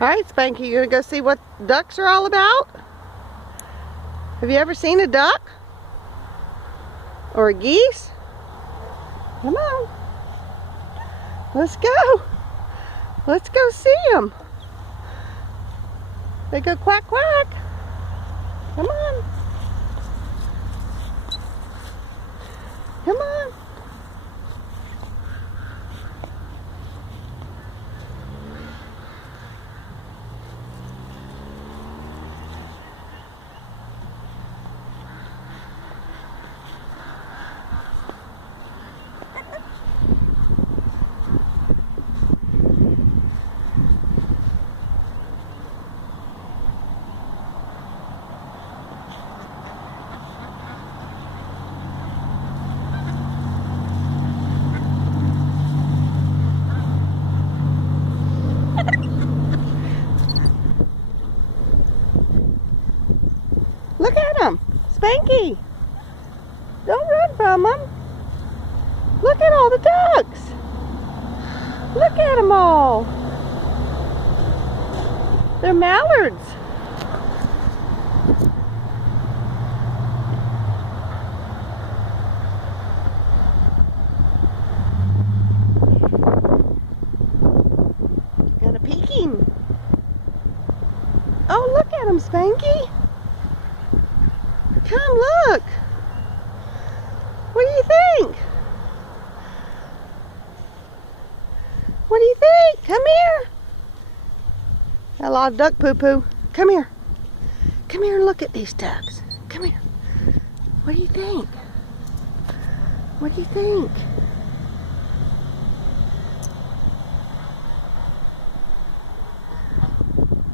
Alright, Spanky, you gonna go see what ducks are all about? Have you ever seen a duck? Or a geese? Come on. Let's go. Let's go see them. They go quack quack. Come on. Come on. Look at them. Spanky. Don't run from them. Look at all the ducks. Look at them all. They're mallards. And a Peking. Oh, look at them, Spanky. Come look. What do you think? What do you think? Come here. Got a lot of duck poo-poo. Come here. Come here and look at these ducks. Come here. What do you think? What do you think?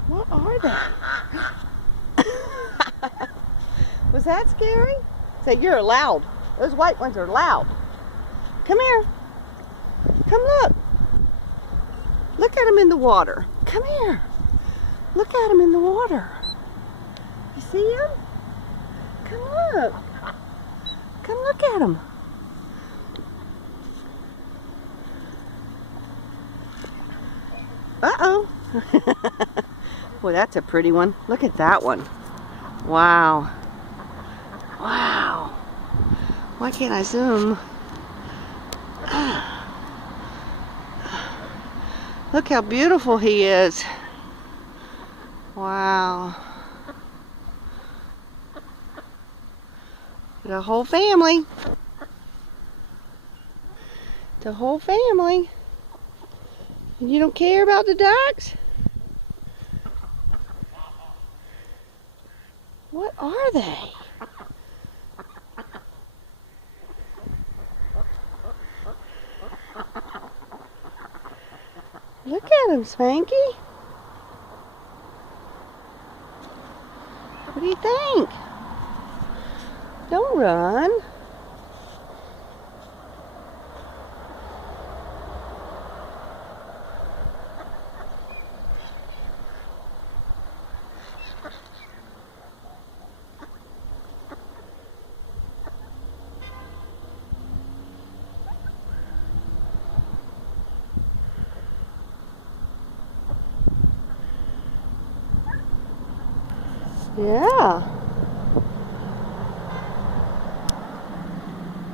What are they? Was that scary? Say, you're loud. Those white ones are loud. Come here. Come look. Look at them in the water. Come here. Look at them in the water. You see them? Come look. Come look at them. Uh-oh. Boy, that's a pretty one. Look at that one. Wow. Wow. Why can't I zoom? Look how beautiful he is. Wow. The whole family. The whole family. And you don't care about the ducks? What are they? Look at him, Spanky. What do you think? Don't run. Yeah.